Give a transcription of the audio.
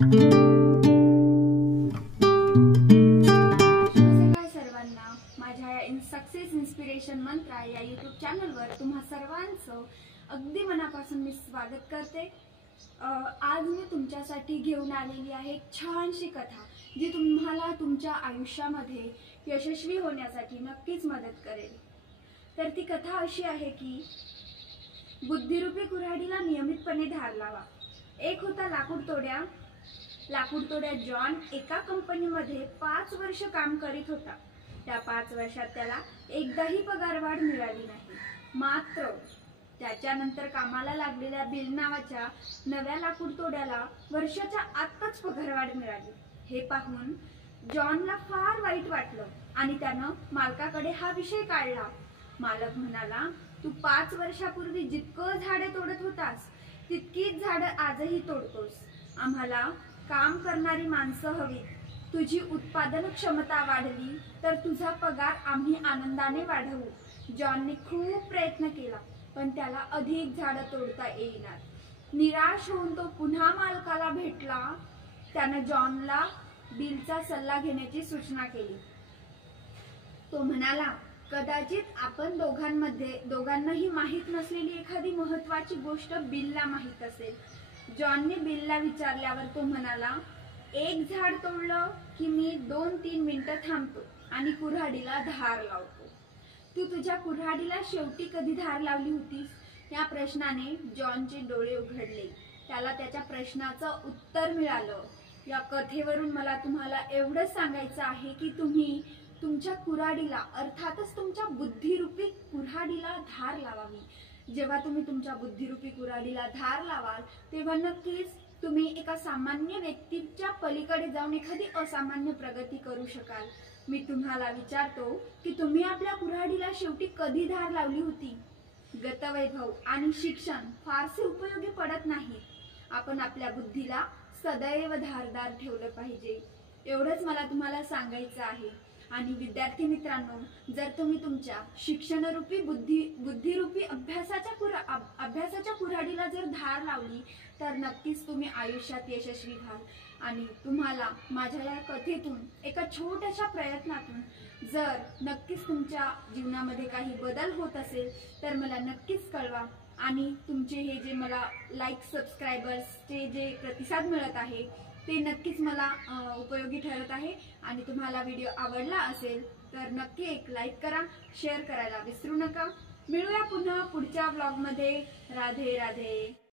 नमस्कार सर्वांना, माझ्या या सक्सेस इन्स्पिरेशन मंत्रा या यूट्यूब चॅनलवर तुम्हा सर्वांचं अगदी मनापासून मी स्वागत करते। आज मी तुमच्यासाठी घेऊन आलेली आहे एक छानशी कथा जी तुम्हाला तुमच्या आयुष्यामध्ये यशस्वी होण्यासाठी नक्कीच मदत करेल। तर ती कथा अशी आहे की बुद्धिरूपी कुऱ्हाडीला नियमितपणे धार लावा। एक होता लाकूड तोड्या जॉन एका कंपनीमध्ये 5 वर्ष काम करीत होता। त्या 5 वर्षात त्याला एकदाही पगारवाढ मिळाली नाही। मात्र त्याच्यानंतर कामाला लागलेल्या बिल नावाच्या नव्या लाकूड तोड्याला वर्षाच्या आतच पगारवाढ मिळाली। हे पाहून जॉनला फार वाईट वाटलं आणि त्यानं मालकाकडे हा विषय काढला। मालक म्हणाला, तू 5 वर्षापूर्वी जितकं झाडे तोडत होतास तितकीच झाडं आजही तोडतोस। आम्हाला काम करणारी माणसं हवीत। तुझी उत्पादन क्षमता वाढली तर तुझा पगार आम्ही आनंदाने वाढवू। जॉनने खूप प्रयत्न केला पण त्याला अधिक झाडं तोडता येईना। निराश होऊन तो पुन्हा मालकाला भेटला। त्यानं जॉनला बिलचा सल्ला घेण्याची सूचना केली। तो म्हणाला, कदाचित आपण दोघांनाही माहीत नसलेली एखादी महत्त्वाची गोष्ट बिलला माहीत असेल। जॉनने बिलला विचारल्यावर तो म्हणाला, एक झाड तोडलं की मी 2-3 मिनिटं थांबतो आणि कुऱ्हाडीला धार लावतो। तू तुझ्या कुऱ्हाडीला शेवटी कधी धार लावली होतीस? या प्रश्नाने जॉनचे डोळे उघडले। त्याला त्याच्या प्रश्नाचं उत्तर मिळालं। या कथेवरून मला तुम्हाला एवढंच सांगायचं आहे की तुम्ही तुमच्या कुऱ्हाडीला अर्थातच तुमच्या बुद्धिरूपी कुऱ्हाडीला धार लावावी। जेव्हा तुम्ही तुमच्या बुद्धिरूपी कुऱ्हाडीला धार लावाल तेव्हा नक्कीच तुम्ही एका सामान्य व्यक्तीच्या पलीकडे जाऊन एखादी असामान्य प्रगती करू शकाल। मी तुम्हाला विचारतो की तुम्ही आपल्या कुऱ्हाडीला शेवटी कधी धार लावली होती? गतवैभव आणि शिक्षण फारसे उपयोगी पडत नाही। आपण आपल्या बुद्धीला सदैव धारदार ठेवलं पाहिजे। एवढंच मला तुम्हाला सांगायचं आहे। आणि विद्यार्थी मित्रांनो, जर तुम्ही तुमच्या शिक्षणरूपी बुद्धिरूपी अभ्यासाच्या कुऱ्हाडीला जर धार लावली तर नक्कीच तुम्ही आयुष्यात यशस्वी व्हाल। आणि तुम्हाला माझ्या या कथेतून एका छोट्याशा प्रयत्नातून जर नक्कीच तुमच्या जीवनामध्ये काही बदल होत असेल तर मला नक्कीच कळवा। आणि तुमचे हे जे मला लाईक सबस्क्रायबर्सचे जे प्रतिसाद मिळत आहे ते नक्कीच मला उपयोगी ठरत आहे। आणि तुम्हाला व्हिडिओ आवडला असेल तर नक्की एक लाईक करा, शेअर करायला विसरू नका। मिळूया पुन्हा पुढच्या व्लॉगमध्ये। राधे राधे।